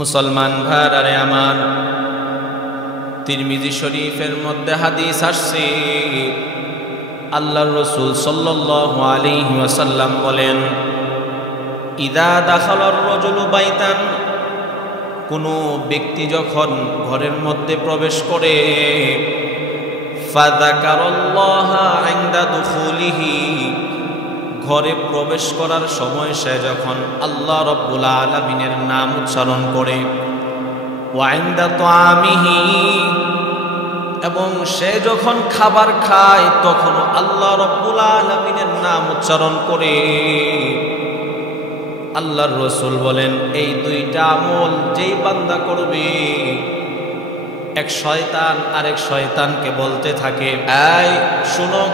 মুসলমান ভাইরা আমার, তিরমিজি শরীফের মধ্যে হাদিস আসছে, আল্লাহর রাসূল সাল্লাল্লাহু আলাইহি ওয়াসাল্লাম বলেন, ইদা দাখালার রাজুলু বাইতান, কোনো ব্যক্তি যখন ঘরের মধ্যে প্রবেশ করে, ফাযাকারাল্লাহা ইনদা দুখুলিহি, ঘরে প্রবেশ করার সময় সে যখন আল্লাহ রাব্বুল আলামিনের নাম উচ্চারণ করে, ওয়া ইনদা তুআমিহি, এবং সে যখন খাবার খায় তখন আল্লাহ রাব্বুল আলামিনের নাম উচ্চারণ করে। আল্লাহর রাসূল বলেন, এই দুইটা আমল যেই বান্দা করবে, এক শয়তান আরেক শয়তানকে বলতে থাকে, এই শুনো,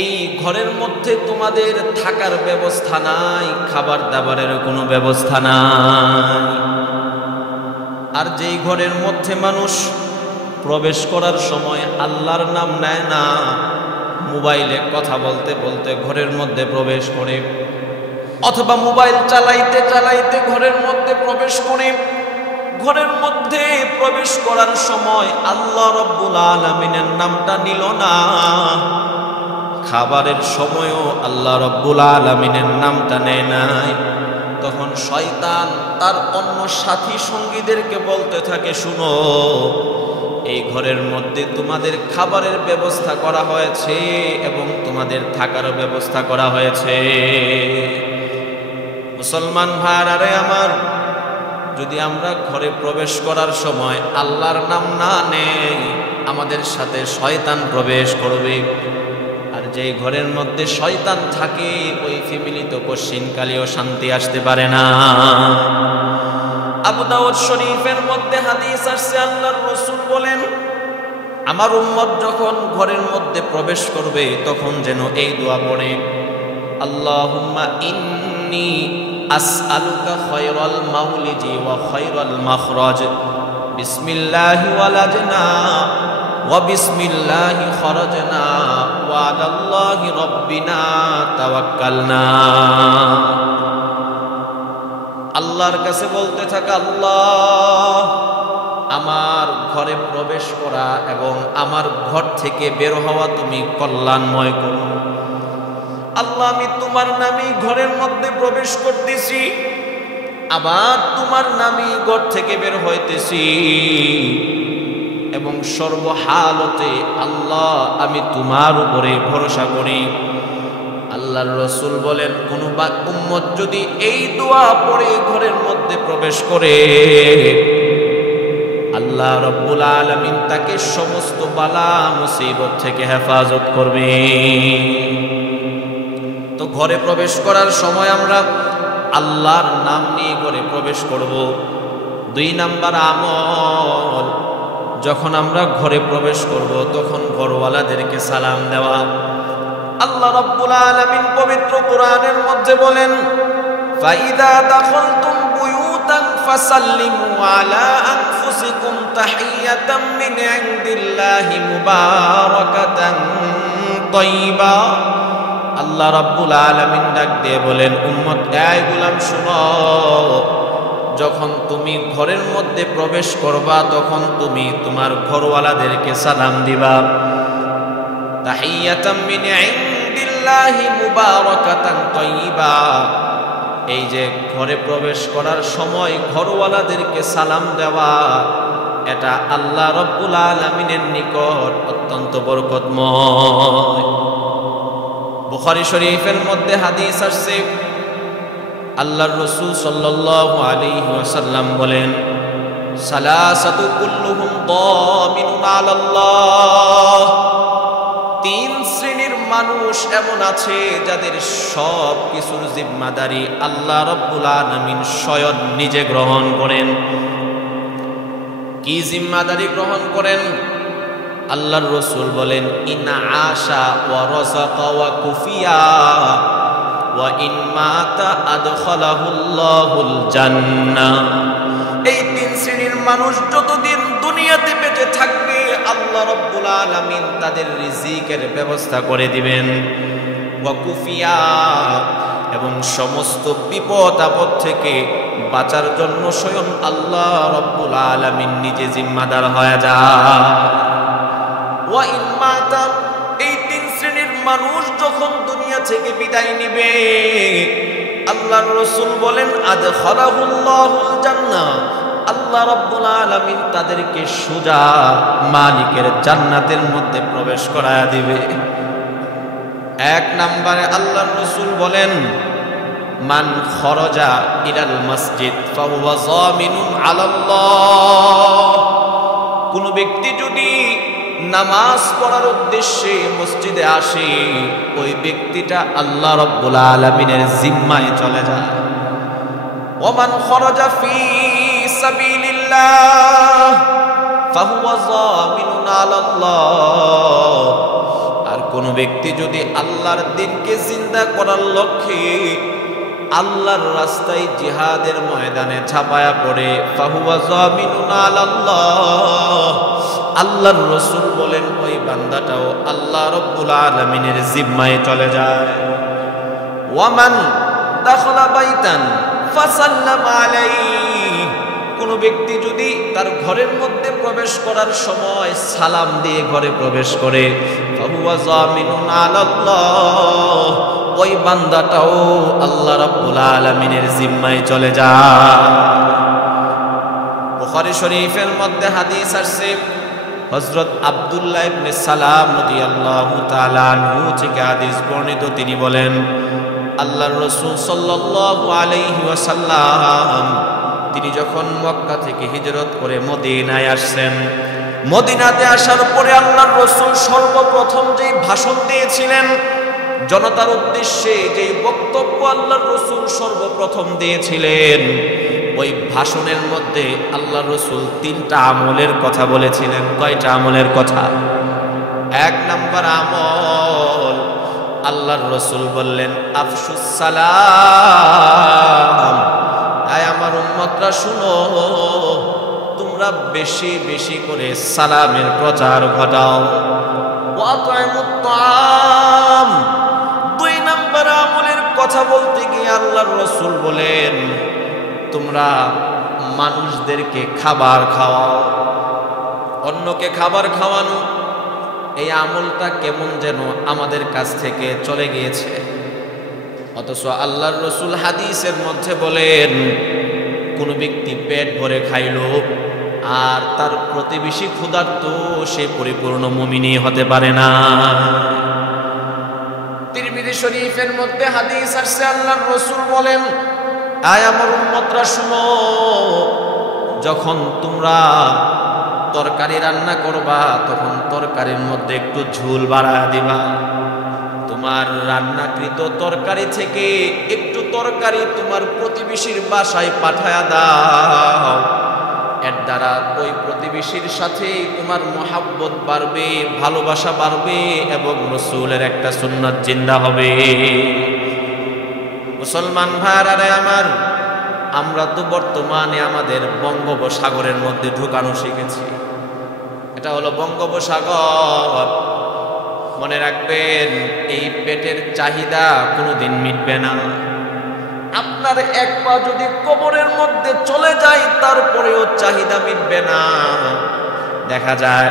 এই ঘরের মধ্যে তোমাদের থাকার ব্যবস্থা নাই, খাবার দাবারের কোনো ব্যবস্থা নাই। আর যেই ঘরের মধ্যে মানুষ প্রবেশ করার সময় আল্লাহর নাম নেয় না, মোবাইলে কথা বলতে বলতে ঘরের মধ্যে প্রবেশ করে, অথবা মোবাইল চালাইতে চালাইতে ঘরের মধ্যে প্রবেশ করে, ঘরের মধ্যে প্রবেশ করার সময় আল্লাহ রাব্বুল আলামিনের নামটা নিল না, খাবারের সময়ও আল্লাহ রাব্বুল আলামিনের নামটা নেয় নাই, তখন শয়তান তার অন্য সাথী সঙ্গীদেরকে বলতে থাকে, শুনো, এই ঘরের মধ্যে তোমাদের খাবারের ব্যবস্থা করা হয়েছে এবং তোমাদের থাকার ব্যবস্থা করা হয়েছে। মুসলমান ভাইরা আমার, যদি আমরা ঘরে প্রবেশ করার সময় আল্লাহর নাম না নেই, আমাদের সাথে শয়তান প্রবেশ করবে। আর যেই ঘরের মধ্যে শয়তান থাকে, ওই ফ্যামিলি তো কশিনকালেও শান্তি আসতে পারে না। আবু দাউদ শরীফের মধ্যে হাদিস আসছে, আল্লাহর রাসূল বলেন, আমার উম্মত যখন ঘরের মধ্যে প্রবেশ করবে তখন যেন এই দোয়া পড়ে, আল্লাহুম্মা ইন্নী আসআলুকা খায়রাল মাউলিজি ওয়া খায়রাল মাখরাজ, বিসমিল্লাহি ওয়ালাজনা ওয়া বিসমিল্লাহি খরাজনা ওয়া আলাল্লাহি রাব্বিনা তাওয়াক্কালনা। আল্লাহর কাছে বলতে থাকা, আল্লাহ, আমার ঘরে প্রবেশ করা এবং আমার ঘর থেকে বের হওয়া তুমি কল্যাণময় করো। আল্লাহ, আমি তোমার নামে ঘরের মধ্যে প্রবেশ করতেছি, আবার তোমার নামে ঘর থেকে বের হইতেছি, এবং সর্বহালতে আল্লাহ আমি তোমার উপরে ভরসা করি। আল্লাহর রাসূল বলেন, কোন উম্মত যদি এই দোয়া পড়ে ঘরের মধ্যে প্রবেশ করে, আল্লাহ রাব্বুল আলামিন তাকে সমস্ত বালা মুসিবত থেকে হেফাজত করবে। তো ঘরে প্রবেশ করার সময় আমরা আল্লাহর নাম নিয়ে ঘরে প্রবেশ করব। 2 নাম্বার আমল, যখন আমরা ঘরে প্রবেশ করব তখন ঘরওয়ালাদেরকে সালাম দেওয়া। আল্লাহ রাব্বুল আলামিন পবিত্র কোরআনের মধ্যে বলেন, ফাইদা দাখালতুম বুয়ুতান ফাসাল্লিমু আলা আনফুসিকুম তাহিয়াতাম মিন ইনদিল্লাহি মুবারাকাতান তাইয়্যিবা। আল্লাহ রাব্বুল আলামিন ডাক দিয়ে বলেন, উম্মত, এই গোলাম শুনো, যখন তুমি ঘরের মধ্যে প্রবেশ করবা তখন তুমি তোমার ঘরওয়ালাদেরকে সালাম দিবা, তাহিয়াতাম মিন ইনদিল্লাহি মুবারাকাতান তাইয়্যিবা। এই যে ঘরে প্রবেশ করার সময় ঘরওয়ালাদেরকে সালাম দেওয়া, এটা আল্লাহ রাব্বুল আলামিনের নিকট অত্যন্ত বরকতময়। বুখারী শরীফের মধ্যে হাদিস আসছে, আল্লাহর রাসূল সাল্লাল্লাহু আলাইহি ওয়াসাল্লাম বলেন, সালাসাতু কুল্লুহুম দামিনুন আলাল্লাহ, 3 শ্রেণীর মানুষ এমন আছে যাদের সব কিছুর জিম্মাদারি আল্লাহ রাব্বুল আলামিন স্বয়ং নিজে গ্রহণ করেন। কি জিম্মাদারি গ্রহণ করেন? আল্লাহর রাসূল বলেন, ইন আশা ওয়া রাযাকা ওয়া কুফিয়া ওয়া ইন মাতা আদখালাহুল্লাহুল জান্নাহ। এই 3 শ্রেণীর মানুষ যতদিন দুনিয়াতে বেঁচে থাকবে, আল্লাহ রাব্বুল আলামিন তাদের রিজিকের ব্যবস্থা করে দিবেন। ওয়া কুফিয়া, এবং সমস্ত বিপদ আপদ থেকে বাঁচার জন্য স্বয়ং আল্লাহ রাব্বুল আলামিন নিজে জিম্মাদার হয়ে যায়। ওয়া ইন মাতা, এই তিন শ্রেণীর মানুষ যখন দুনিয়া থেকে বিদায় নিবে, আল্লাহর রাসূল বলেন আদখালাহুল্লাহুল জান্নাহ, আল্লাহ রাব্বুল আলামিন তাদেরকে সোজা মালিকের জান্নাতের মধ্যে প্রবেশ করায়া দিবে। এক নম্বরে আল্লাহর রাসূল বলেন মান খরজা ইলাল মসজিদ ফাহুয়া যামিনুন আলাল্লাহ, কোন ব্যক্তি যদি নামাজ পড়ার উদ্দেশ্যে মসজিদে আসে, ওই ব্যক্তিটা আল্লাহ রাব্বুল আলামিনের জিম্মায় চলে যায়। ওমান খরজা ফি সাবিলিল্লাহ ফাহুয়া যামিনুন আলাল্লাহ, আর কোন ব্যক্তি যদি আল্লাহর দ্বীনকে জিন্দা করার লক্ষ্যে আল্লাহর রাস্তায় জিহাদের ময়দানে ঝাঁপায়া পড়ে, ফাহুয়া যামিনুন আলাল্লাহ, আল্লাহর রাসূল বলেন ওই বান্দাটাও আল্লাহ রাব্বুল আলামিনের জিম্মায় চলে যায়। ওয়ামান দাখালা বাইতান ফাসাল্লামা আলাইহি, কোন ব্যক্তি যদি তার ঘরের মধ্যে প্রবেশ করার সময় সালাম দিয়ে ঘরে প্রবেশ করে, ফাহুয়া যামিনুন আলাল্লাহ, ওই বান্দাটাও আল্লাহ রাব্বুল আলামিনের জিম্মায় চলে যায়। বুখারী শরীফের মধ্যে হাদিস আসছে, হযরত আব্দুল্লাহ ইবনে সালাম রাদিয়াল্লাহু তাআলা আনহু থেকে হাদিস বর্ণিত, তিনি বলেন আল্লাহর রাসূল সাল্লাল্লাহু আলাইহি ওয়াসাল্লাম তিনি যখন মক্কা থেকে হিজরত করে মদিনায় আসছেন, মদিনাতে আসার পরে আল্লাহর রাসূল সর্বপ্রথম যেই ভাষণ দিয়েছিলেন, জনতার উদ্দেশ্যে যেই বক্তব্য আল্লাহর রাসূল সর্বপ্রথম দিয়েছিলেন, ওই ভাষণের মধ্যে আল্লাহর রাসূল তিনটা আমলের কথা বলেছিলেন। কয়টা আমলের কথা? এক নাম্বার আমল, আল্লাহর রাসূল বললেন আফশুস সালাম, আয় আমার উম্মতরা শুনো, তোমরা বেশি বেশি করে সালামের প্রচার ঘটাও। ওয়া আত'ইমুত তা'আম, দুই নাম্বার আমলের কথা বলতে গিয়ে আল্লাহর রাসূল বলেন তোমরা মানুষদেরকে খাবার খাওয়াও। অন্যকে খাবার খাওয়ানো, এই আমলটা কেমন যেন আমাদের কাছ থেকে চলে গিয়েছে, অথচ আল্লাহর রাসূল হাদিসের মধ্যে বলেন কোন ব্যক্তি পেট ভরে খাইল আর তার প্রতিবেশী ক্ষুধার্ত, সে পরিপূর্ণ মুমিনই হতে পারে না। তিরমিজি শরীফের মধ্যে হাদিস আসছে, আল্লাহর রাসূল বলেন আয় আমার উম্মতরা শুনো, যখন তোমরা তরকারি রান্না করবা তখন তরকারির মধ্যে একটু ঝোল বাড়ায় দিবা। তোমার রান্নাকৃত তরকারি থেকে একটু তরকারি তোমার প্রতিবেশীর বাসায় পাঠায়া দাও, এর দ্বারা ওই প্রতিবেশীর সাথে তোমার মহাব্বত বাড়বে, ভালোবাসা বাড়বে এবং রাসূলের একটা সুন্নাত জিন্দা হবে। মুসলমান ভাইরা আমার, আমরা তো বর্তমানে আমাদের বঙ্গোপসাগরের মধ্যে ঢুকানো শিখেছি। এটা হলো বঙ্গোপসাগর। মনে রাখবেন, এই পেটের চাহিদা কোনোদিন মিটবে না। আপনার এক পা যদি কবরের মধ্যে চলে যায় তারপরেও চাহিদা মিটবে না। দেখা যায়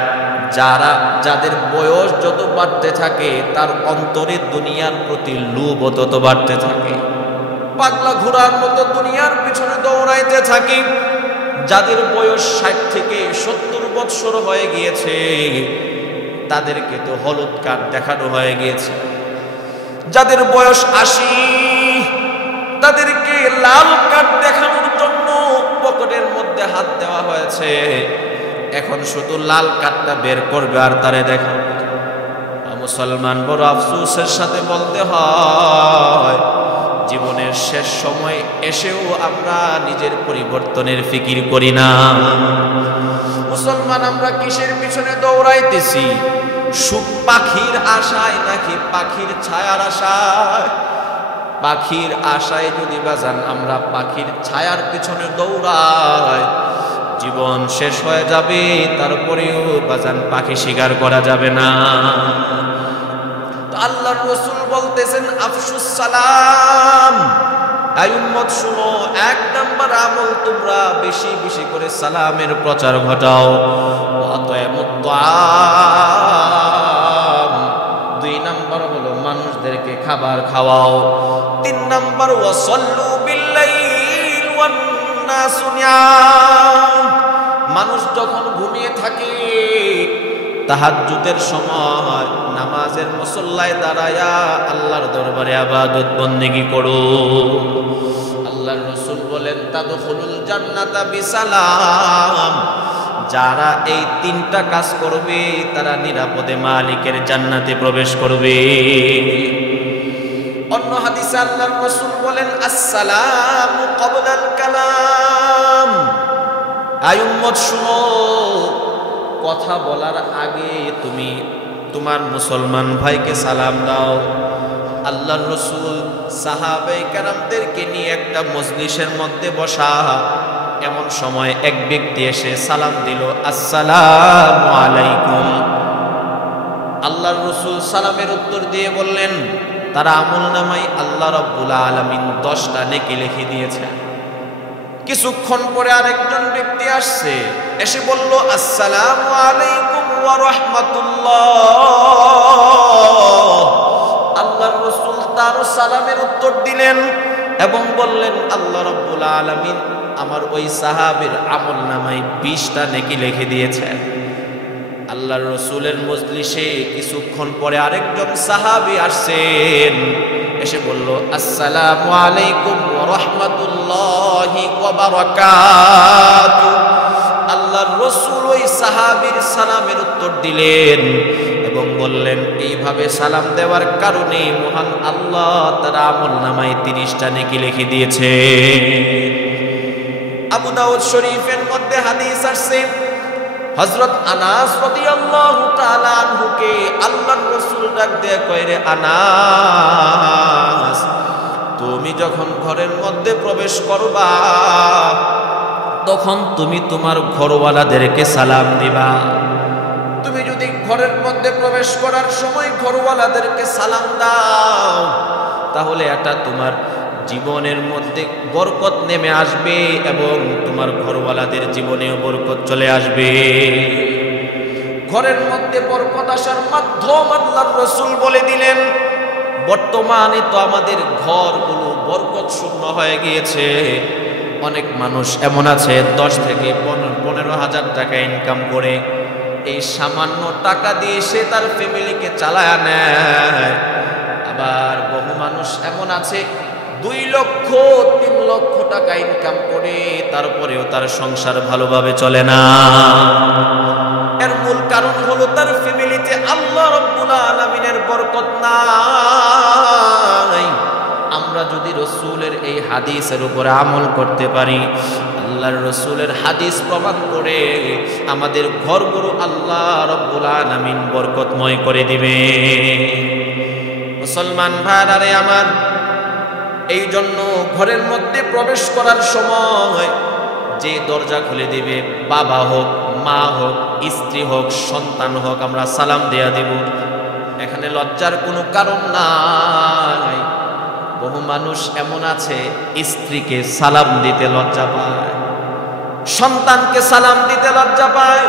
যাদের বয়স যত বাড়তে থাকে তার অন্তরে দুনিয়ার প্রতি লোভ তত বাড়তে থাকে, পাগলা ঘোড়ার মতো দুনিয়ার পিছনে দৌড়াইতে থাকি। যাদের বয়স 60 থেকে 70 বৎসর হয়ে গিয়েছে তাদেরকে তো হলুদ কার্ড দেখানো হয়ে গিয়েছে। যাদের বয়স 80 তাদেরকে লাল কার্ড দেখানোর জন্য পকেটের মধ্যে হাত দেওয়া হয়েছে। এখন শুধু লাল কার্ডটা বের করবে আর তারে দেখাবে। মুসলমান বড় আফসোসের সাথে বলতে হয়, জীবনের শেষ সময় এসেও আমরা নিজের পরিবর্তনের ফিকির করি না। মুসলমান আমরা কিসের পিছনে দৌড়াইতেছি? সুখ পাখির আশায় নাকি পাখির ছায়ার আশায়? পাখির আশায় যদি বাজান আমরা পাখির ছায়ার পিছনে দৌড়াই, জীবন শেষ হয়ে যাবে, তারপরেও বাজান পাখি শিকার করা যাবে না। আল্লাহর রাসূল বলতেছেন আফশুস সালাম, এই উম্মত শুনো, এক নাম্বার আমল তোমরা বেশি বেশি করে সালামের প্রচার ঘটাও। ওয়াতায়ামুত তাআম, দুই নাম্বার হলো মানুষদেরকে খাবার খাওয়াও। তিন নাম্বার ওয়াসাল্লু বিল্লাইল ওয়ান নাসু নিয়াম, মানুষ যখন ঘুমিয়ে থাকে তাহাজ্জুদের সময় নামাজের মুসল্লায় দাঁড়ায়া আল্লাহর দরবারে ইবাদত বন্দেগী করো। আল্লাহর রাসূল বলেন তাদখুলুল জান্নাতা বিসালাম, যারা এই তিনটা কাজ করবে তারা নিরাপদে মালিকের জান্নাতে প্রবেশ করবে। অন্য হাদিসে আল্লাহর রাসূল বলেন আসসালামু ক্বাবলাল কালাম, আই উম্মত শুনো, কথা বলার আগে তুমি তোমার মুসলমান ভাইকে সালাম দাও। আল্লাহর রাসূল সাহাবায়ে কেরামদেরকে নিয়ে একটা মজলিসের মধ্যে বসা, এমন সময় এক ব্যক্তি এসে সালাম দিল, আসসালামু আলাইকুম। আল্লাহর রাসূল সালামের উত্তর দিয়ে বললেন, তার আমলনামায় আল্লাহ রাব্বুল আলামিন 10টা নেকি লিখে দিয়েছেন। কিছুক্ষণ পরে আরেকজন ব্যক্তি আসছে, এসে বলল আসসালামু আলাইকুম ওয়া রাহমাতুল্লাহ। আল্লাহর রাসূল তার সালামের উত্তর দিলেন এবং বললেন, আল্লাহ রাব্বুল আলামিন আমার ওই সাহাবীর আমলনামায় 20টা নেকি লিখে দিয়েছেন। আল্লাহর রাসূলের মজলিসে কিছুক্ষণ পরে আরেকজন সাহাবী আসছেন, এসে বলল আসসালামু আলাইকুম ওয়া রাহমাতুল্লাহি ওয়া বারাকাতুহু। আল্লাহর রাসূল ওই সাহাবীর সালামের উত্তর দিলেন এবং বললেন, এইভাবে সালাম দেওয়ার কারণে মহান আল্লাহ তার আমলনামায় 30টা নেকি লিখে দিয়েছে। আবু দাউদ শরীফের মধ্যে হাদিস আসছে, হযরত আনাস রাদিয়াল্লাহু তাআলা আনহুকে আল্লাহর রাসূল ডাক দিয়ে কয়, রে আনাস, তুমি যখন ঘরের মধ্যে প্রবেশ করবা তখন তুমি তোমার ঘরওয়ালাদেরকে সালাম দিবা। তুমি যদি ঘরের মধ্যে প্রবেশ করার সময় ঘরওয়ালাদেরকে সালাম দাও, তাহলে এটা তোমার জীবনের মধ্যে বরকত নেমে আসবে এবং তোমার ঘরওয়ালাদের জীবনেও বরকত চলে আসবে। ঘরের মধ্যে বরকত আসার মাধ্যম আল্লাহর রাসূল বলে দিলেন। বর্তমানে তো আমাদের ঘরগুলো বরকত শূন্য হয়ে গিয়েছে। অনেক মানুষ এমন আছে 10 থেকে 15,000 টাকা ইনকাম করে এই সামান্য টাকা দিয়ে সে তার ফ্যামিলিকে চালায় নেয়। আবার বহু মানুষ এমন আছে 2 লক্ষ 3 লক্ষ টাকা ইনকাম করে তারপরেও তার সংসার ভালোভাবে চলে না। এর মূল কারণ হলো তার ফ্যামিলিতে আল্লাহ রাব্বুল আলামিনের বরকত নাই। আমরা যদি রাসূলের এই হাদিসের উপরে আমল করতে পারি, আল্লাহর রাসূলের হাদিস প্রমাণ করে আমাদের ঘরগুলো আল্লাহ রাব্বুল আলামিন বরকতময় করে দিবে। মুসলমান ভাইরা আমার, এই জন্য ঘরের মধ্যে প্রবেশ করার সময় যে দরজা খুলে দিবে, বাবা হোক, মা হোক, স্ত্রী হোক, সন্তান হোক, আমরা সালাম দেয়া দেব। এখানে লজ্জার কোনো কারণ নাই। বহু মানুষ এমন আছে স্ত্রীকে সালাম দিতে লজ্জা পায়, সন্তানকে সালাম দিতে লজ্জা পায়।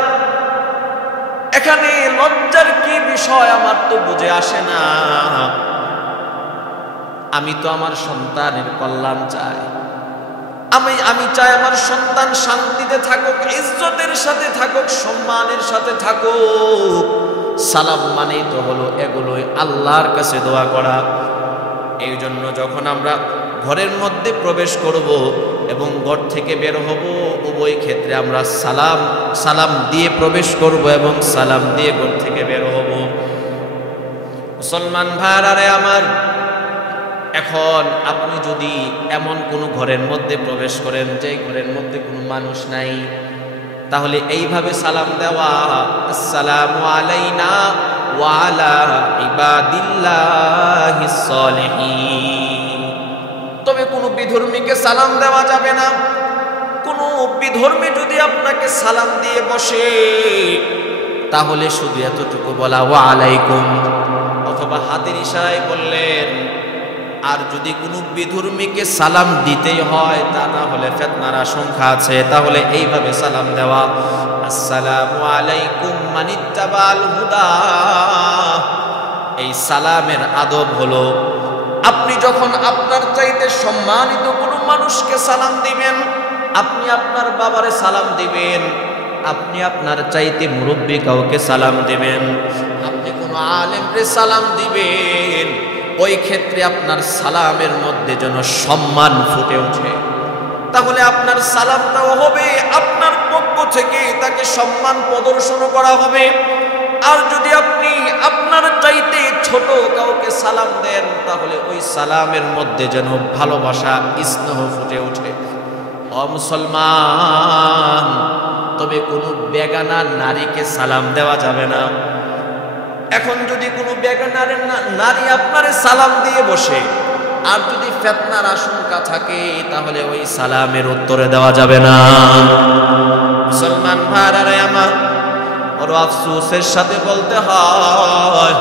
এখানে লজ্জার কি বিষয় আমার তো বুঝে আসে না। আমি তো আমার সন্তানের কল্যাণ চাই, আমি চাই আমার সন্তান শান্তিতে থাকুক, ইজ্জতের সাথে থাকুক, সম্মানের সাথে থাকুক। সালাম মানেই তো হলো এগুলোই আল্লাহর কাছে দোয়া করা। এই জন্য যখন আমরা ঘরের মধ্যে প্রবেশ করব এবং ঘর থেকে বের হব, উভয় ক্ষেত্রে আমরা সালাম দিয়ে প্রবেশ করব এবং সালাম দিয়ে ঘর থেকে বের হব। মুসলমান ভাইরা আমার, এখন আপনি যদি এমন কোনো ঘরের মধ্যে প্রবেশ করেন যে ঘরের মধ্যে কোনো মানুষ নাই, তাহলে এইভাবে সালাম দেওয়া, আসসালামু আলাইনা ওয়া আলা ইবাদিল্লাহিস সালিহিন। তবে কোনো বিধর্মীকে সালাম দেওয়া যাবে না। কোনো বিধর্মী যদি আপনাকে সালাম দিয়ে বসে, তাহলে শুধু এতটুকু বলা ওয়া আলাইকুম, অথবা বাবা হাতের ইশারায় বললেন, আর যদি কোনো বিধর্মীকে সালাম দিতেই হয়, তা না হলে ফিতনার আশঙ্কা আছে, তাহলে এইভাবে সালাম দেওয়া, আসসালামু আলাইকুম মানিত্তাবাল হুদা। এই সালামের আদব হলো, আপনি যখন আপনার চাইতে সম্মানিত কোনো মানুষকে সালাম দিবেন, আপনি আপনার বাবারে সালাম দিবেন, আপনি আপনার চাইতে মুরব্বী কাউকে সালাম দিবেন, আপনি কোনো আলেমকে সালাম দিবেন, ওই ক্ষেত্রে আপনার সালামের মধ্যে যেন সম্মান ফুটে ওঠে। তাহলে আপনার সালামটাও হবে আপনার পক্ষ থেকে, তাকে সম্মান প্রদর্শন করা হবে। আর যদি আপনি আপনার চাইতে ছোট কাউকে সালাম দেন, তাহলে ওই সালামের মধ্যে যেন ভালোবাসা, স্নেহ ফুটে ওঠে। ও মুসলমান, তবে কোনো বেগানা নারীকে সালাম দেওয়া যাবে না। এখন যদি কোনো বেগানার নারী আপনারে সালাম দিয়ে বসে, আর যদি ফিতনার আশঙ্কা থাকে, তাহলে ওই সালামের উত্তরে দেওয়া যাবে না। মুসলমান ভাইরা আমার, বড় আফসোসের সাথে বলতে হয়,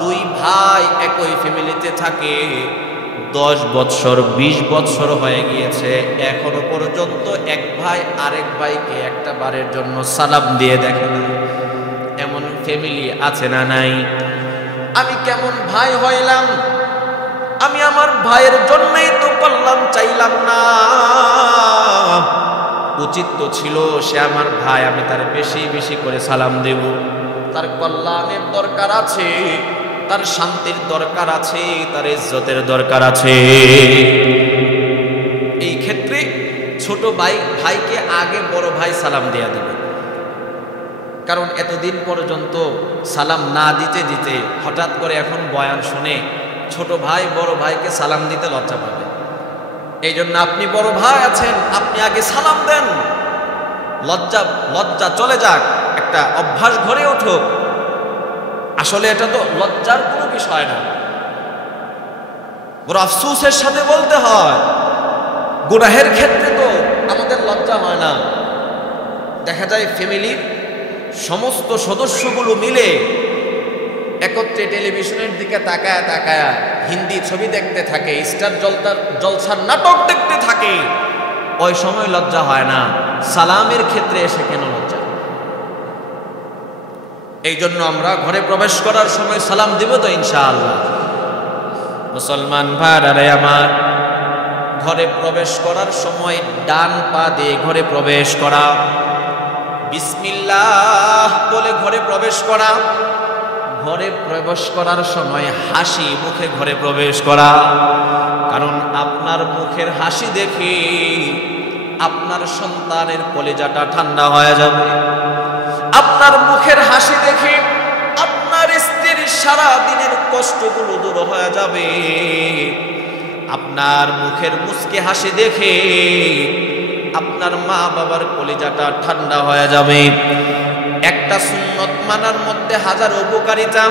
দুই ভাই একই ফ্যামিলিতে থাকে, 10 বৎসর 20 বৎসর হয়ে গিয়েছে, এখনো পর্যন্ত এক ভাই আরেক ভাইকে একটা বারের জন্য সালাম দিয়ে দেখে না। এমন ফ্যামিলি আছে না নাই? আমি কেমন ভাই হইলাম? আমি আমার ভাইয়ের জন্যই তো কল্যাণ চাইলাম না। উচিত তো ছিল সে আমার ভাই, আমি তার বেশি বেশি করে সালাম দেব। তার কল্যাণের দরকার আছে, তার শান্তির দরকার আছে, তার ইজ্জতের দরকার আছে। এই ক্ষেত্রে ছোট ভাইকে আগে বড় ভাই সালাম দেয়া দিবে। কারণ এতদিন পর্যন্ত সালাম না দিতে দিতে হঠাৎ করে এখন বয়ান শুনে ছোট ভাই বড় ভাইকে সালাম দিতে লজ্জা পাবে। এই জন্য আপনি বড় ভাই আছেন, আপনি আগে সালাম দেন। লজ্জা চলে যাক, একটা অভ্যাস গড়ে উঠুক। আসলে এটা তো লজ্জার কোনো বিষয় না। বড় আফসোসের সাথে বলতে হয়, গুনাহের ক্ষেত্রে তো আমাদের লজ্জা হয় না। দেখা যায় ফ্যামিলির সমস্ত সদস্যগুলো মিলে একত্রে টেলিভিশনের দিকে তাকায় তাকায় হিন্দি ছবি দেখতে থাকে, স্টার জলসার নাটক দেখতে থাকে, ওই সময় লজ্জা হয় না। সালামের ক্ষেত্রে এসে কেন লজ্জা? এই জন্য আমরা ঘরে প্রবেশ করার সময় সালাম দিব তো ইনশাআল্লাহ। মুসলমান ভাইরা আমার, ঘরে প্রবেশ করার সময় ডান পা দিয়ে ঘরে প্রবেশ করা, বিসমিল্লাহ বলে ঘরে প্রবেশ করা, ঘরে প্রবেশ করার সময় হাসি মুখে ঘরে প্রবেশ করা। কারণ আপনার মুখের হাসি দেখে আপনার সন্তানের কলিজাটা ঠান্ডা হয়ে যাবে। আপনার মুখের হাসি দেখে আপনার স্ত্রীর সারা দিনের কষ্টগুলো দূর হয়ে যাবে। আপনার মুখের মুচকি হাসি দেখে আপনার মা বাবার কলিজাটা ঠান্ডা হয়ে যাবে। একটা সুন্নত মানার মধ্যে হাজার উপকারিতা।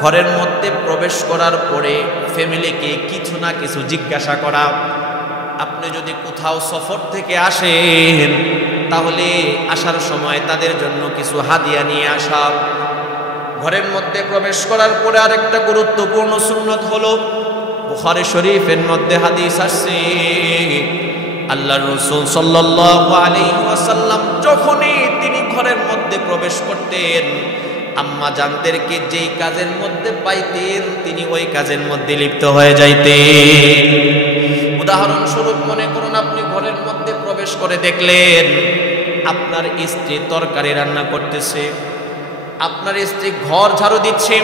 ঘরের মধ্যে প্রবেশ করার পরে ফ্যামিলিকে কিছু না কিছু জিজ্ঞাসা করা। আপনি যদি কোথাও সফর থেকে আসেন, তাহলে আসার সময় তাদের জন্য কিছু হাদিয়া নিয়ে আসা। ঘরের মধ্যে প্রবেশ করার পরে আরেকটা গুরুত্বপূর্ণ সুন্নত হলো, বুখারী শরীফের মধ্যে হাদিস আসছে, আল্লাহর রাসূল সাল্লাল্লাহু আলাইহি ওয়াসাল্লাম যখনই তিনি ঘরের মধ্যে প্রবেশ করতেন, আম্মা জানদেরকে যেই কাজের মধ্যে পাইতেন তিনি ওই কাজের মধ্যে লিপ্ত হয়ে যাইতেন। উদাহরণস্বরূপ মনে করুন, আপনি ঘরের মধ্যে প্রবেশ করে দেখলেন আপনার স্ত্রী তরকারি রান্না করতেছে, আপনার স্ত্রী ঘর ঝাড়ু দিচ্ছে,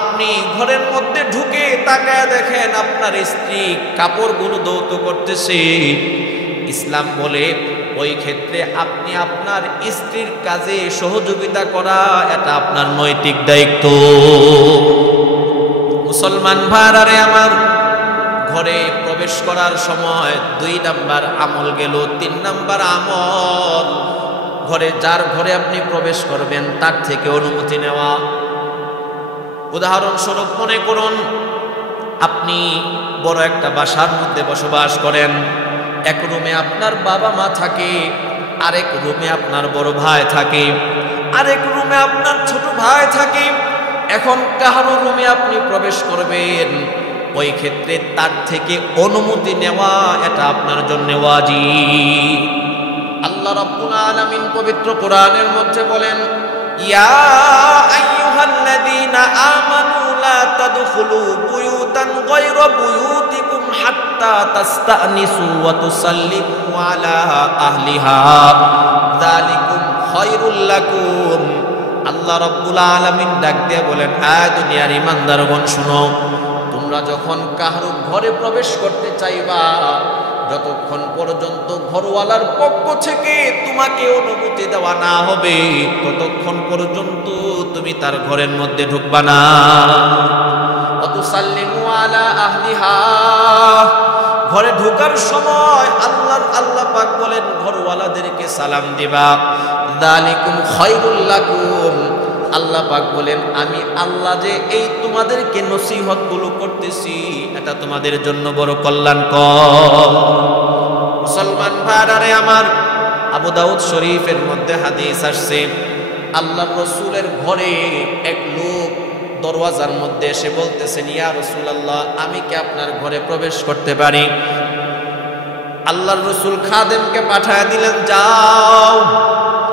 আপনি ঘরের মধ্যে ঢুকে তাকায় দেখেন আপনার স্ত্রী কাপড়গুলো ধৌত করতেছে। ইসলাম বলে ওই ক্ষেত্রে আপনি আপনার স্ত্রীর কাজে সহযোগিতা করা, এটা আপনার নৈতিক দায়িত্ব। মুসলমান ভাইরা আমার, ঘরে প্রবেশ করার সময় 2 নাম্বার আমল গেল। 3 নাম্বার আমল, যার ঘরে আপনি প্রবেশ করবেন তার থেকে অনুমতি নেওয়া। উদাহরণস্বরূপ মনে করুন আপনি বড় একটা বাসার মধ্যে বসবাস করেন, এক রুমে আপনার বাবা মা থাকে, আরেক রুমে আপনার বড় ভাই থাকে, আরেক রুমে আপনার ছোট ভাই থাকে। এখন কাহারো রুমে আপনি প্রবেশ করবেন, ওই ক্ষেত্রে তার থেকে অনুমতি নেওয়া এটা আপনার জন্য ওয়াজিব। আল্লাহ রাব্বুল আলামিন পবিত্র কোরআনের মধ্যে বলেন, ইয়া আইয়ুহাল্লাযীনা আমানু লা তাদখুলু বুয়ুতান গায়রা বুয়ুতিকুম হাত্তা তাস্তানিসু ওয়া তুসাল্লিমু আলা আহলিহা যালিকুম খায়রুল লাকুম। আল্লাহ রাব্বুল আলামিন ডাক দিয়ে বলেন, দুনিয়ার ঈমানদারগণ শুনো, তোমরা যখন কাহারো ঘরে প্রবেশ করতে চাইবা, যতক্ষণ পর্যন্ত ঘরওয়ালার পক্ষ থেকে তোমাকে অনুমতি দেওয়া না হবে, ততক্ষণ পর্যন্ত তুমি তার ঘরের মধ্যে ঢুকবা না। ওয়াতুসাল্লিমু আলা আহলিহা, ঘরে ঢোকার সময় আল্লাহ পাক বলেন ঘরওয়ালাদেরকে সালাম দিবা। যালিকুম খায়রুল লাকুম, আল্লাহ পাক বলেন আমি আল্লাহ যে এই তোমাদেরকে নসিহত গুলো করতেছি, এটা তোমাদের জন্য বড় কল্যাণকর। মুসলমান ভাইরা আমার, আবু দাউদ শরীফের মধ্যে হাদিস আসছে, আল্লাহর রাসূলের ঘরে এক লোক দরওয়াজার মধ্যে এসে বলতেছেন, ইয়া রাসূলুল্লাহ, আমি কি আপনার ঘরে প্রবেশ করতে পারি? আল্লাহর রাসূল খাদেমকে পাঠায় দিলেন, যাও,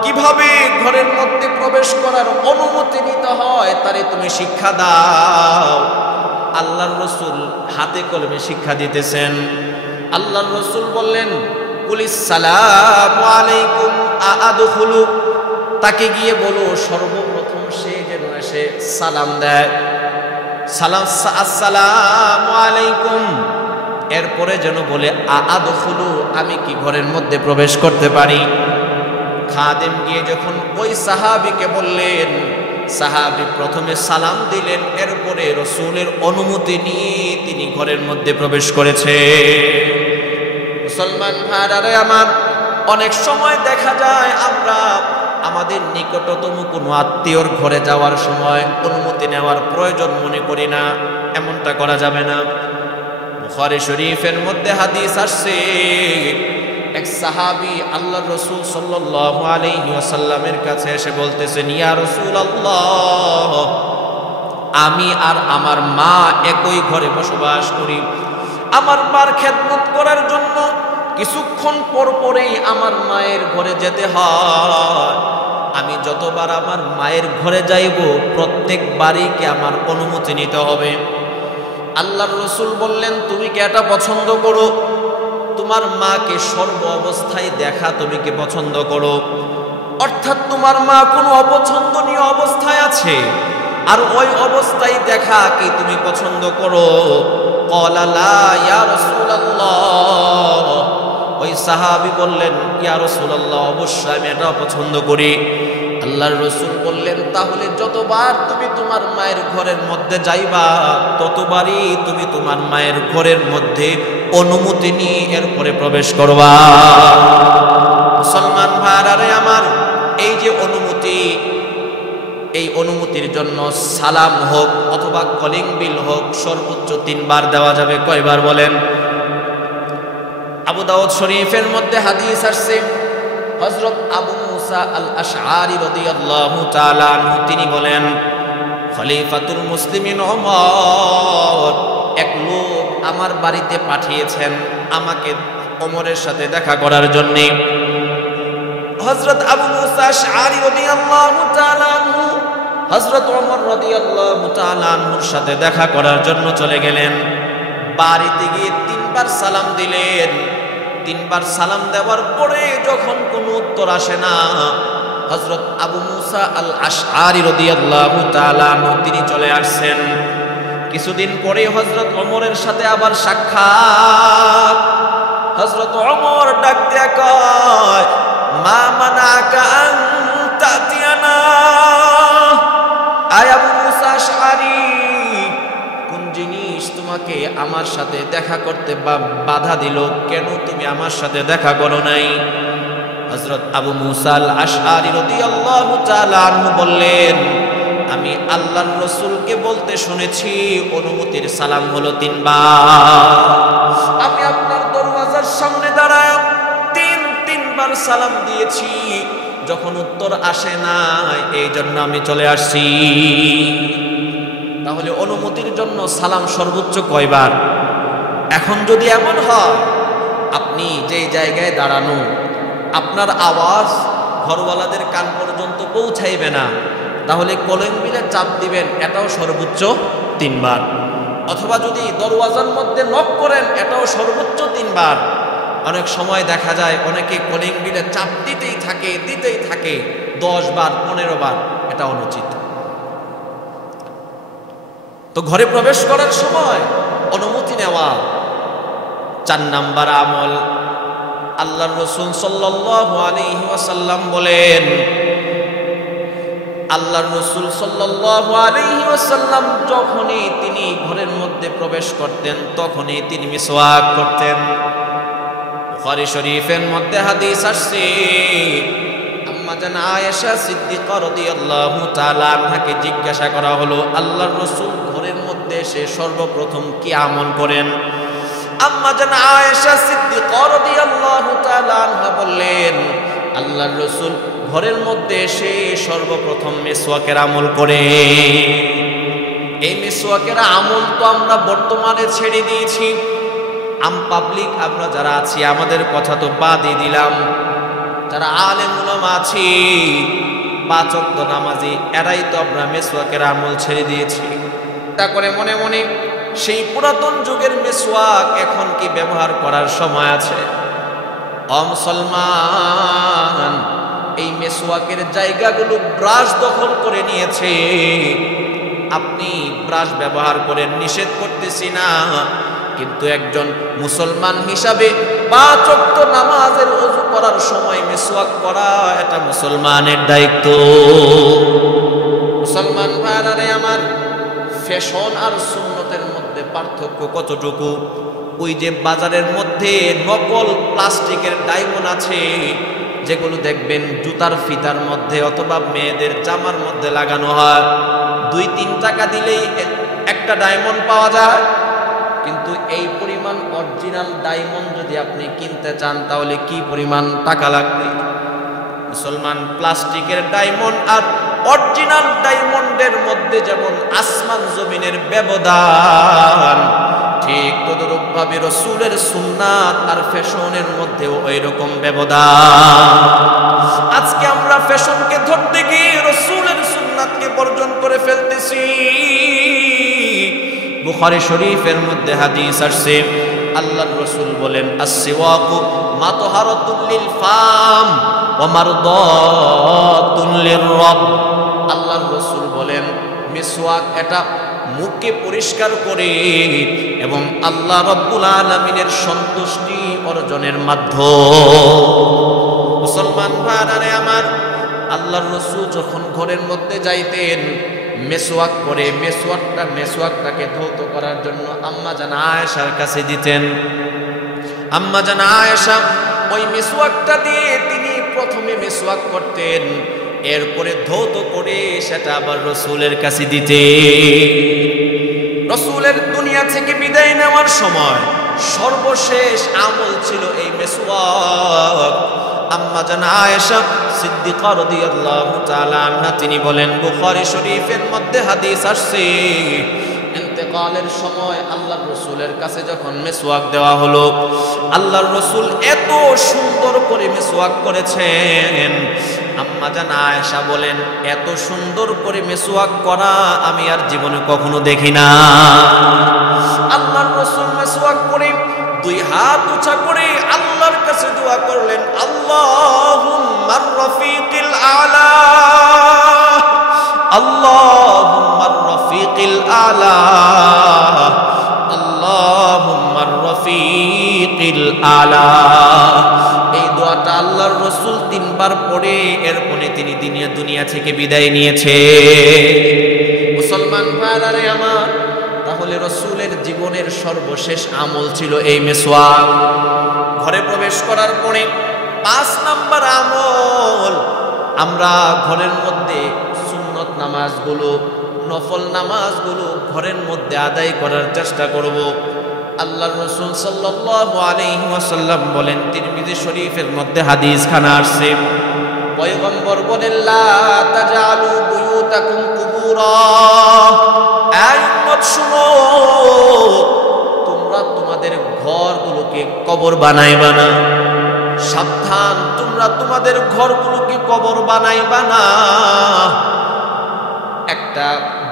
কিভাবে ঘরের মধ্যে প্রবেশ করার অনুমতি নিতে হয় তারে তুমি শিক্ষা দাও। আল্লাহর রাসূল হাতে কলমে শিক্ষা দিতেছেন। আল্লাহর রাসূল বললেন, কুলিস সালামু আলাইকুম আদখুলু, তাকে গিয়ে বলো সর্বপ্রথম সে যেন এসে সালাম দেয়, আসসালামু আলাইকুম, এরপরে যেন বলে আদখুলু, আমি কি ঘরের মধ্যে প্রবেশ করতে পারি? খাদেম গিয়ে যখন ওই সাহাবীকে বললেন, সাহাবী প্রথমে সালাম দিলেন, এরপরে রাসূলের অনুমতি নিয়ে তিনি ঘরের মধ্যে প্রবেশ করেছে। মুসলমান ভাইরা আমার, অনেক সময় দেখা যায় আমরা আমাদের নিকটতম কোনো আত্মীয়র ঘরে যাওয়ার সময় অনুমতি নেওয়ার প্রয়োজন মনে করি না। এমনটা করা যাবে না। বুখারী শরীফের মধ্যে হাদিস আসছে, এক সাহাবী আল্লাহর রাসূল সাল্লাল্লাহু আলাইহি ওয়াসাল্লামের কাছে এসে বলতেছেন, ইয়া রাসূলুল্লাহ, আমি আর আমার মা একই ঘরে বসবাস করি। আমার মার খেদমত করার জন্য কিছুক্ষণ পর পরেই আমার মায়ের ঘরে যেতে হয়। আমি যতবার আমার মায়ের ঘরে যাইব, প্রত্যেকবারই কি আমার অনুমতি নিতে হবে? আল্লাহর রাসূল বললেন, তুমি কি এটা পছন্দ করো? তোমার মাকে সর্ব অবস্থায় দেখা তুমি কি পছন্দ করো? অর্থাৎ তোমার মা কোনো অপছন্দনীয় অবস্থায় আছে, আর ওই অবস্থায় দেখা কি তুমি পছন্দ করো? ক্বালা লা ইয়া রাসূলুল্লাহ, ওই সাহাবী বললেন, ইয়া রাসূলুল্লাহ, অবশ্যই আমি এটা পছন্দ করি। আল্লাহর রাসূল বললেন, তাহলে যতবার তুমি তোমার মায়ের ঘরের মধ্যে যাইবা, ততবারই তুমি তোমার মায়ের ঘরের মধ্যে অনুমতি নিয়ে এরপরে প্রবেশ করবা। মুসলমান ভাইরা আমার, এই যে অনুমতি, এই অনুমতির জন্য সালাম হোক অথবা কলিং বিল হোক সর্বোচ্চ 3 বার দেওয়া যাবে। কয়বার বলেন? আবু দাউদ শরীফের মধ্যে হাদিস আসছে, হযরত আবু মুসা আল আশআরী রাদিয়াল্লাহু তাআলা আনহু তিনি বলেন, খলিফাতুল মুসলিমিন ওমর এক লোক আমার বাড়িতে পাঠিয়েছেন আমাকে ওমরের সাথে দেখা করার জন্য। হযরত আবু মুসা আশআরী রাদিয়াল্লাহু তাআলা আনহু হযরত ওমর রাদিয়াল্লাহু তাআলা আনহুর সাথে দেখা করার জন্য চলে গেলেন। বাড়িতে গিয়ে 3 বার সালাম দিলেন। 3 বার সালাম দেওয়ার পরে যখন কোনো উত্তর আসে না, হযরত আবু মুসা আল আশআরী রাদিয়াল্লাহু তাআলা আনহু তিনি চলে আসছেন। কিছুদিন পরে হযরত ওমরের সাথে আবার সাক্ষাৎ। হযরত ওমর ডাক দিয়া কয়, মা মানাকা আন তাতিয়ানা, আয় আবু মুসা আশআরী, কোন জিনিস তোমাকে আমার সাথে দেখা করতে বাধা দিল? কেন তুমি আমার সাথে দেখা করো নাই? হযরত আবু মুসা আল আশআরী রাদিয়াল্লাহু তাআলা আনহু বললেন, আমি আল্লাহর রাসূলকে বলতে শুনেছি অনুমতির সালাম হলো 3 বার। আমি আপনার দরওয়াজার সামনে দাঁড়ায় 3 বার সালাম দিয়েছি, যখন উত্তর আসে না এই জন্য আমি চলে আসছি। তাহলে অনুমতির জন্য সালাম সর্বোচ্চ কয়বার? এখন যদি এমন হয় আপনি যেই জায়গায় দাঁড়ানো আপনার আওয়াজ ঘরওয়ালাদের কান পর্যন্ত পৌঁছাইবে না, তাহলে কলিং বেলে চাপ দিবেন, এটাও সর্বোচ্চ 3 বার। অথবা যদি দরওয়াজার মধ্যে নক করেন, এটাও সর্বোচ্চ 3 বার। অনেক সময় দেখা যায় অনেকে কলিং বেলে চাপ দিতেই থাকে 10 বার 15 বার, এটা অনুচিত। তো ঘরে প্রবেশ করার সময় অনুমতি নেওয়া। 4 নাম্বার আমল, আল্লাহর রাসূল সাল্লাল্লাহু আলাইহি ওয়াসাল্লাম বলেন, আল্লাহর রাসূল সাল্লাল্লাহু আলাইহি ওয়াসাল্লাম যখনই তিনি ঘরের মধ্যে প্রবেশ করতেন তখনই তিনি মিসওয়াক করতেন। বুখারী শরীফের মধ্যে হাদিস আসছে, আম্মা জান আয়েশা সিদ্দিকা রাদিয়াল্লাহু তাআলা আনহাকে জিজ্ঞাসা করা হলো, আল্লাহর রাসূল ঘরের মধ্যে এসে সর্বপ্রথম কি আমল করেন? আম্মা জান আয়েশা সিদ্দিকা রাদিয়াল্লাহু তাআলা আনহা বললেন, আল্লাহর রাসূল ঘরের মধ্যে এসে সর্বপ্রথম মিসওয়াকের আমল করে। এই মিসওয়াকের আমল তো আমরা বর্তমানে ছেড়ে দিয়েছি। পাবলিক আমরা যারা আছি আমাদের কথা তো বাদই দিলাম, যারা আলেম উলামা আছি 5 ওয়াক্ত নামাজি, এরাই তো আমরা মিসওয়াকের আমল ছেড়ে দিয়েছি। তা করে মনে মনে সেই পুরাতন যুগের মিসওয়াক এখন কি ব্যবহার করার সময় আছে? মুসলমান, এই মিসওয়াকের জায়গাগুলো ব্রাশ দখল করে নিয়েছে। আপনি ব্রাশ ব্যবহার করেন, নিষেধ করতেছি না, কিন্তু একজন মুসলমান হিসাবে 5 ওয়াক্ত নামাজের ওযু করার সময় মিসওয়াক করা এটা মুসলমানের দায়িত্ব। মুসলমান ভাইরা আমার, ফ্যাশন আর সুন্নতের মধ্যে পার্থক্য কতটুকু? ওই যে বাজারের মধ্যে নকল প্লাস্টিকের ডায়মন্ড আছে, যেগুলো দেখবেন জুতার ফিতার মধ্যে অথবা মেয়েদের জামার মধ্যে লাগানো হয়, 2-3 টাকা দিলেই একটা ডায়মন্ড পাওয়া যায়। কিন্তু এই পরিমাণ অরিজিনাল ডায়মন্ড যদি আপনি কিনতে চান তাহলে কি পরিমাণ টাকা লাগবে? মুসলমান, প্লাস্টিকের ডায়মন্ড আর অরিজিনাল ডায়মন্ডের মধ্যে যেমন আসমান জমিনের ব্যবধান, ঠিক তদরূপভাবে রাসূলের সুন্নাত আর ফ্যাশনের মধ্যেও ওই রকম ব্যবধান। আজকে আমরা ফ্যাশনকে ধরতে গিয়ে রাসূলের সুন্নাতকে বর্জন করে ফেলতেছি। বুখারী শরীফের মধ্যে হাদিস আসছে, আল্লাহর রাসূল বলেন, আস-সিওয়াকু মাতহারাতুল লিল ফাম ওয়া মারদাতুল লির-রব। আল্লাহর রাসূল বলেন, মিসওয়াক এটা মুখকে পরিষ্কার করে এবং আল্লাহ রাব্বুল আলামিনের সন্তুষ্টি অর্জনের মাধ্যম। মুসলমান ভাইরা আমার, আল্লাহর রাসূল যখন ঘরের মধ্যে যাইতেন মেসওয়াক করে মেসওয়াকটাকে ধৌত করার জন্য আম্মা জান আয়েশার কাছে দিতেন। আম্মা জান আয়েশা ওই মেসওয়াকটা দিয়ে তিনি প্রথমে মেসওয়াক করতেন, এরপরে ধৌত করে সেটা আবার রাসূলের কাছে দিতেন। রাসূলের দুনিয়া থেকে বিদায় নেওয়ার সময় সর্বশেষ আমল ছিল এই মেসওয়াক। আম্মা জান আয়েশা সিদ্দিকা রাদিয়াল্লাহু তাআলা আনহা তিনি বলেন, বুখারী শরীফের মধ্যে হাদিস আসছে, ইন্তেকালের সময় আল্লাহর রাসূলের কাছে যখন মিসওয়াক দেওয়া হলো, আল্লাহর রাসূল এত সুন্দর করে মিসওয়াক করেছেন। আম্মা জান আয়েশা বলেন, এত সুন্দর করে মিসওয়াক করা আমি আর জীবনে কখনো দেখি না। আল্লাহর রাসূল মিসওয়াক করে 2 হাত উঁচা করে আল্লাহর কাছে দোয়া করলেন, আল্লাহুম্মা রফিকিল আলা, আল্লাহুম্মা রফিকিল আলা, আল্লাহুম্মা রফিকিল আলা। এই দোয়াটা আল্লাহর রাসূল 3 বার পড়ে এরপরে তিনি দুনিয়া থেকে বিদায় নিয়েছে। মুসলমান ভাইরা আমার, তাহলে রাসূলের জীবনের সর্বশেষ আমল ছিল এই মিসওয়াক। ঘরে প্রবেশ করার পরে 5 নাম্বার আমল, আমরা ঘরের মধ্যে সুন্নত নামাজগুলো, নফল নামাজগুলো ঘরের মধ্যে আদায় করার চেষ্টা করব। আল্লাহর রাসূল সাল্লাল্লাহু আলাইহি ওয়াসাল্লাম বলেন, তিরমিজি শরীফের মধ্যে হাদিস খানা আসছে, পয়গম্বর বলেন, লা তাজআলু বুয়ুতাকুম কুবুরা, এই উম্মত শুনো, তোমরা তোমাদের ঘরগুলোকে কবর বানাইবা না। সাবধান, তোমরা তোমাদের ঘরগুলোকে কবর বানাইবা না। একটা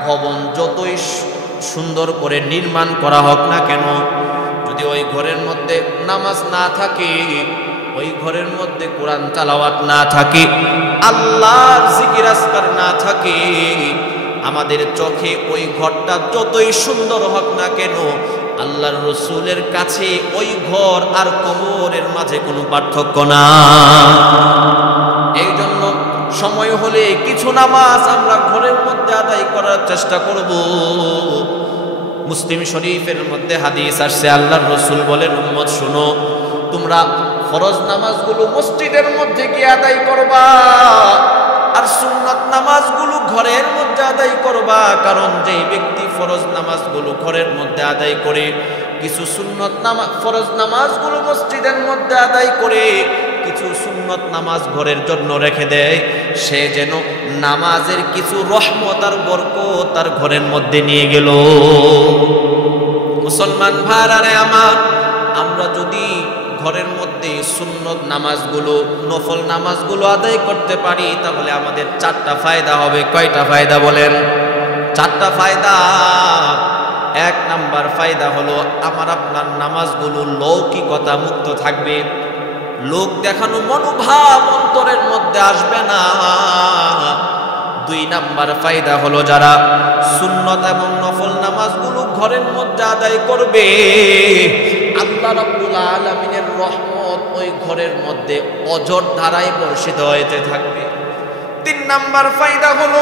ভবন যতই সুন্দর করে নির্মাণ করা হোক না কেন, যদি ওই ঘরের মধ্যে নামাজ না থাকে, ওই ঘরের মধ্যে কোরআন তেলাওয়াত না থাকে, আল্লাহর জিকির আজকার না থাকে, আমাদের চোখে ওই ঘরটা যতই সুন্দর হোক না কেন, আল্লাহর রাসূলের কাছে ওই ঘর আর কবরের মাঝে কোনো পার্থক্য না। এই জন্য সময় হলে কিছু নামাজ আমরা ঘরের মধ্যে আদায় করার চেষ্টা করব। মুসলিম শরীফের মধ্যে হাদিস আসছে, আল্লাহর রাসূল বলেন, উম্মত শুনো, তোমরা ফরজ নামাজগুলো মসজিদের মধ্যে গিয়ে আদায় করবা, আর সুন্নাত নামাজগুলো ঘরের মধ্যে আদায় করবা। কারণ যেই ব্যক্তি ফরজ নামাজগুলো ঘরের মধ্যে আদায় করে, কিছু সুন্নত নামাজ ফরজ নামাজগুলো মসজিদের মধ্যে আদায় করে, কিছু সুন্নত নামাজ ঘরের জন্য রেখে দেয়, সে যেন নামাজের কিছু রহমত আর বরকত তার ঘরের মধ্যে নিয়ে গেল। মুসলমান ভাইরা আমার, আমরা যদি ঘরের মধ্যে সুন্নত নামাজগুলো, নফল নামাজগুলো আদায় করতে পারি, তাহলে আমাদের চারটা ফায়দা হবে। কয়টা ফায়দা বলেন? চারটা ফায়দা। এক নাম্বার ফায়দা হলো, আমার আপনার নামাজগুলো লৌকিকতা মুক্ত থাকবে, লোক দেখানো মনোভাব অন্তরের মধ্যে আসবে না। দুই নাম্বার ফায়দা হলো, যারা সুন্নত এবং নফল নামাজগুলো ঘরের মধ্যে আদায় করবে, আল্লাহ রাব্বুল আলামিনের রহমত ওই ঘরের মধ্যে অঝোর ধারায় বর্ষিত হইতে থাকবে। তিন নাম্বার ফায়দা হলো,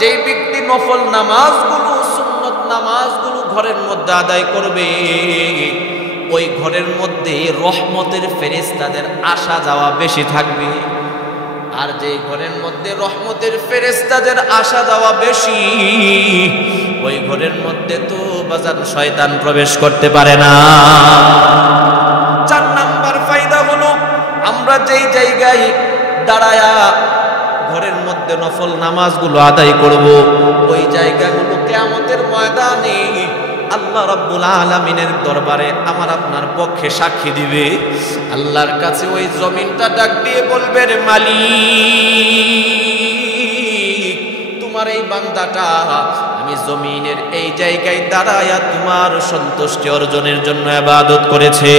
যে ব্যক্তি নফল নামাজগুলো, সুন্নত নামাজগুলো ঘরের মধ্যে আদায় করবে, ওই ঘরের মধ্যে রহমতের ফেরেশতাদের আসা যাওয়া বেশি থাকবে। আর যে ঘরের মধ্যে রহমতের ফেরেশতাদের আসা যাওয়া বেশি, ওই ঘরের মধ্যে তো বাজার শয়তান প্রবেশ করতে পারে না। চার নাম্বার ফায়দা হলো, আমরা যেই জায়গায় দাঁড়ায়া ঘরের মধ্যে নফল নামাজগুলো আদায় করব, ওই জায়গাগুলো কিয়ামতের ময়দানে আল্লাহ রাব্বুল আলামিনের দরবারে আমার আপনার পক্ষে সাক্ষী দিবে। আল্লাহর কাছে ওই জমিনটা ডাক দিয়ে বলবে, রে মালিক, তোমার এই বান্দাটা আমি জমিনের এই জায়গায় দাঁড়ায়া তোমার সন্তুষ্টি অর্জনের জন্য ইবাদত করেছে।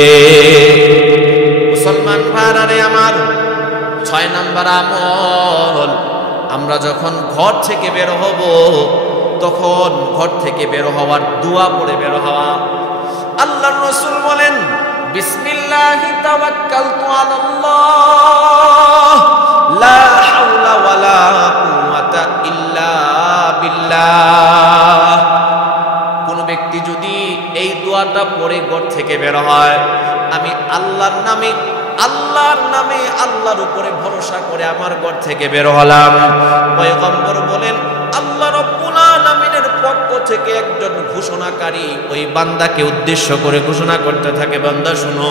মুসলমান ভাইরা আমার, 6 নাম্বার আমল, আমরা যখন ঘর থেকে বের হব, তখন ঘর থেকে বের হওয়ার দোয়া পড়ে বের হওয়া। আল্লাহর রাসূল বলেন, বিসমিল্লাহি তাওয়াক্কালতু আলাল্লাহ, লা হাওলা ওয়ালা কুওয়াতা ইল্লা বিল্লাহ। কোন ব্যক্তি যদি এই দোয়াটা পড়ে ঘর থেকে বের হয়, আমি আল্লাহর নামে আল্লাহর উপরে ভরসা করে আমার ঘর থেকে বের হলাম। পয়গম্বর বলেন, আল্লাহ রাব্বুল আলামিনের পক্ষ থেকে একজন ঘোষণাকারী ওই বান্দাকে উদ্দেশ্য করে ঘোষণা করতে থাকে, বান্দা শুনো,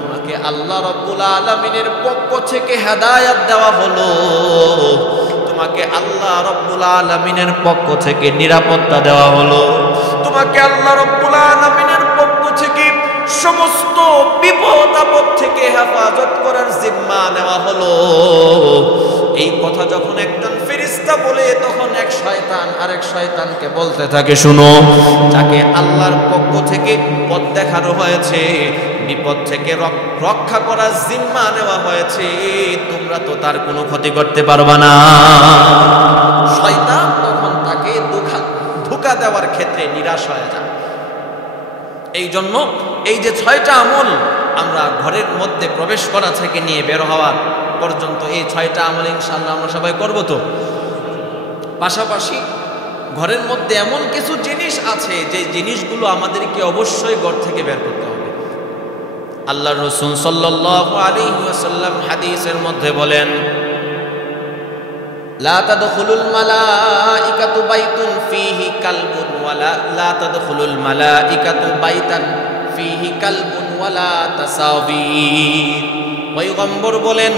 তোমাকে আল্লাহ রাব্বুল আলামিনের পক্ষ থেকে হেদায়েত দেওয়া হলো, তোমাকে আল্লাহ রাব্বুল আলামিনের পক্ষ থেকে নিরাপত্তা দেওয়া হলো, তোমাকে আল্লাহ রাব্বুল আলামিনের পক্ষ থেকে সমস্ত বিপদ আপদ থেকে হেফাজত করার জিম্মা নেওয়া হলো। এই কথা যখন একজন ফেরেশতা বলে, তখন এক শয়তান আরেক শয়তানকে বলতে থাকে, শুনো, যাকে আল্লাহর পক্ষ থেকে পথ দেখানো হয়েছে, বিপদ থেকে রক্ষা করার জিম্মা নেওয়া হয়েছে, তোমরা তো তার কোনো ক্ষতি করতে পারবা না। শয়তান তখন তাকে ধোঁকা দেওয়ার ক্ষেত্রে নিরাশ হয়ে যায়। এই জন্য এই যে 6টা আমল আমরা ঘরের মধ্যে প্রবেশ করা থেকে নিয়ে বের হওয়ার পর্যন্ত, এই 6টা আমল ইনশাআল্লাহ আমরা সবাই করব। তো পাশাপাশি ঘরের মধ্যে এমন কিছু জিনিস আছে যে জিনিসগুলো আমাদেরকে অবশ্যই ঘর থেকে বের করতে হবে। আল্লাহর রাসূল সাল্লাল্লাহু আলাইহি ওয়াসাল্লাম হাদিসের মধ্যে বলেন, লা তাদখুলুল মালাইকাতু বাইতুন ফীহি কালবুন ওয়ালা লা তাদখুলুল মালাইকাতু বাইতান ফীহি কালবুন ওয়ালা তাসাবির। পয়গম্বর বলেন,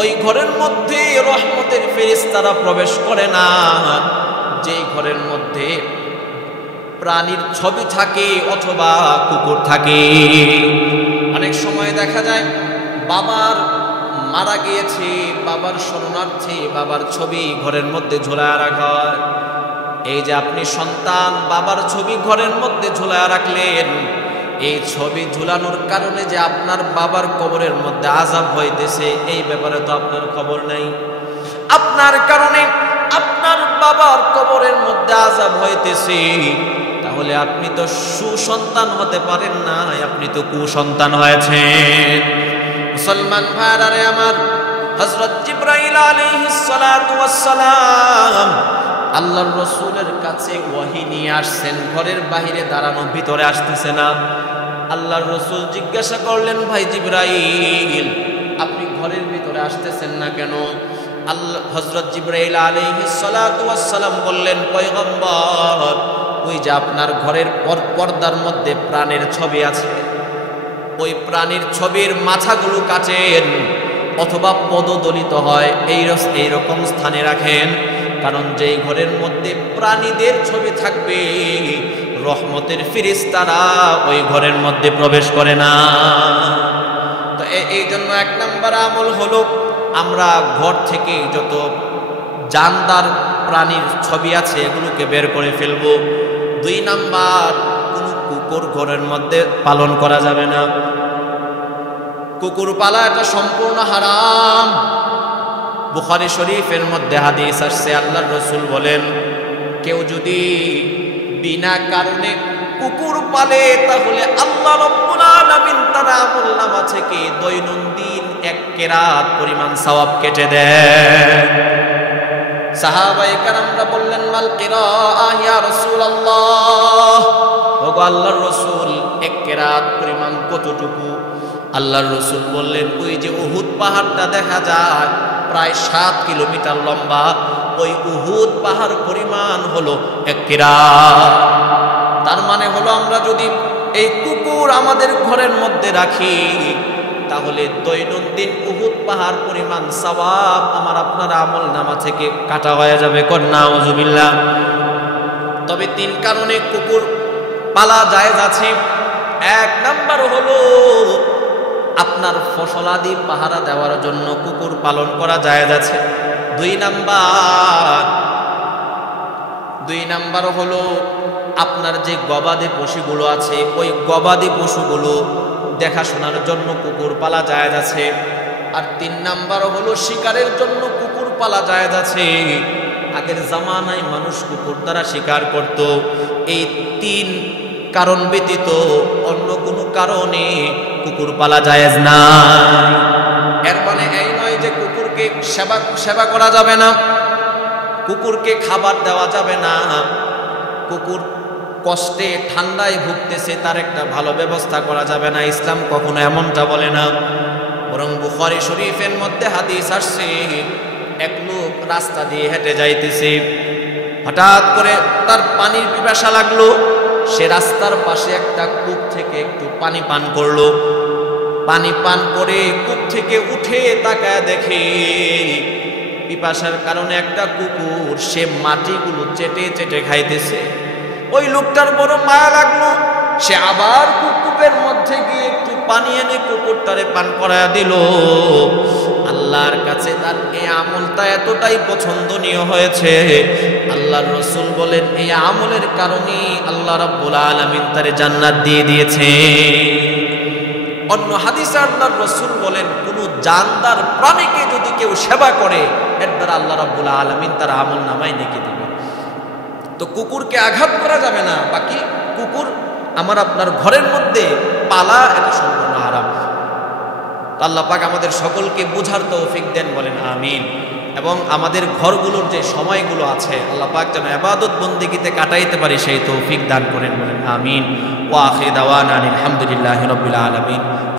ওই ঘরের মধ্যে রহমতের ফেরেশতারা প্রবেশ করে না যে ঘরের মধ্যে প্রাণীর ছবি থাকে অথবা কুকুর থাকে। অনেক সময় দেখা যায় বাবার মারা গিয়েছে, বাবার শরণার্থী বাবার ছবি ঘরের মধ্যে ঝোলায় রাখা হয়। এই যে আপনি সন্তান বাবার ছবি ঘরের মধ্যে ঝোলায় রাখলেন, এই ছবি ঝুলানোর কারণে যে আপনার বাবার কবরের মধ্যে আযাব হইতেছে এই ব্যাপারে তো আপনার খবর নাই। আপনার কারণে আপনার বাবার কবরের মধ্যে আযাব হইতেছে, তাহলে আপনি তো সুসন্তান হতে পারেন না, আপনি তো কুসন্তান হয়েছেন। মুসলমান ভাইরা আমার, হযরত জিবরাইল আলাইহিস সালাতু ওয়াস সালাম আল্লাহর রাসূলের কাছে ওহী নিয়ে আসছেন, ঘরের বাহিরে দাঁড়ানো, ভিতরে আসতেছে না। আল্লাহর রাসূল জিজ্ঞাসা করলেন, ভাই জিবরাইল আপনি ঘরের ভিতরে আসতেছেন না কেন? হযরত জিবরাইল আলাইহিস সালাতু ওয়াস সালাম বললেন, পয়গম্বর ওই যে আপনার ঘরের পর্দার মধ্যে প্রাণের ছবি আছে, ওই প্রাণীর ছবির মাথাগুলো কাটেন অথবা পদদলিত হয় এইরকম স্থানে রাখেন, কারণ যেই ঘরের মধ্যে প্রাণীদের ছবি থাকবে রহমতের ফেরেশতারা ওই ঘরের মধ্যে প্রবেশ করে না। তো এই জন্য 1 নম্বর আমল হলো আমরা ঘর থেকে যত জানদার প্রাণীর ছবি আছে এগুলোকে বের করে ফেলব। 2 নাম্বার, কোনো কুকুর ঘরের মধ্যে পালন করা যাবে না। কুকুর পালা এটা সম্পূর্ণ হারাম। বুখারী শরীফের মধ্যে হাদিস আসছে, আল্লাহর রাসূল বলেন, কেউ যদি বিনা কারণে কুকুর পালে তাহলে আল্লাহ রাব্বুল আলামিন তার আমলনামা থেকে দৈনন্দিন 1 কেরাত পরিমাণ সওয়াব কেটে দেন। সাহাবায়ে কেরামরা বললেন, মাল কিরাআহ ইয়া রাসূলুল্লাহ, ওগো আল্লাহর রাসূল 1 কেরাত পরিমাণ কতটুকু? আল্লাহর রাসূল বললেন, ওই যে উহুদ পাহাড়টা দেখা যায় প্রায় 7 কিলোমিটার লম্বা, ওই উহুদ পাহাড় পরিমাণ হলো 1 কিরাত। তার মানে হলো আমরা যদি এই কুকুর আমাদের ঘরের মধ্যে রাখি তাহলে দৈনন্দিন উহুদ পাহাড় পরিমাণ সওয়াব আমার আপনার আমলনামা থেকে কাটা হয়ে যাবে। কন্যা নাউজুবিল্লাহ। তবে 3 কারণে কুকুর পালা জায়েজ আছে। 1 নাম্বার হলো আপনার ফসলাদি পাহারা দেওয়ার জন্য কুকুর পালন করা জায়েজ আছে। 2 নাম্বার হলো আপনার যে গবাদি পশুগুলো আছে ওই গবাদি পশুগুলো দেখাশোনার জন্য কুকুর পালা জায়েজ আছে। আর 3 নাম্বার হলো শিকারের জন্য কুকুর পালা জায়েজ আছে। আগের জামানায় মানুষ কুকুর দ্বারা শিকার করত। এই 3 কারণ ব্যতীত অন্য কোনো কারণে কুকুর পালা জায়েজ না। এর মানে এই নয় যে কুকুরকে সেবা করা যাবে না, কুকুরকে খাবার দেওয়া যাবে না, কুকুর কষ্টে ঠান্ডায় ভুগতেছে তার একটা ভালো ব্যবস্থা করা যাবে না, ইসলাম কখনো এমনটা বলে না। বরং বুখারী শরীফের মধ্যে হাদিস আসছে, এক লোক রাস্তা দিয়ে হেঁটে যাইতেছে, হঠাৎ করে তার পানির পিপাসা লাগলো, সে রাস্তার পাশে একটা কূপ থেকে একটু পানি পান করলো। পানি পান করে কূপ থেকে উঠে তাকায় দেখে পিপাসার কারণে একটা কুকুর সে মাটিগুলো চেটে চেটে খাইতেছে। ওই লোকটার বড় মায়া লাগলো, সে আবার কূপের মধ্যে গিয়ে একটু পানি এনে কুকুরটারে পান করায়া দিল। আল্লাহর কাছে তার এই আমলটা এতটাই পছন্দনীয় হয়েছে, আল্লাহর রাসূল বলেন এই আমলের কারণে আল্লাহ রাব্বুল আলামিন তারে জান্নাত দিয়ে দিয়েছে। অন্য হাদিসে আল্লাহর রাসূল বলেন, কোনো জানদার প্রাণীকে যদি কেউ সেবা করে এর দ্বারা আল্লাহ রাব্বুল আলামিন তার আমলনামায় নেকি দিবেন। তো কুকুরকে আঘাত করা যাবে না, বাকি কুকুর আমার আপনার ঘরের মধ্যে পালা এটা সম্পূর্ণ হারাম। আল্লাহ পাক আমাদের সকলকে বুঝার তৌফিক দেন, বলেন আমিন। এবং আমাদের ঘরগুলোর যে সময়গুলো আছে আল্লাহ পাক যেন ইবাদত বন্দেগীতে কাটাইতে পারি সেই তৌফিক দান করেন, বলেন আমিন। ওয়া আখিরু দাওয়ানা আলহামদুলিল্লাহি রাব্বিল আলামিন।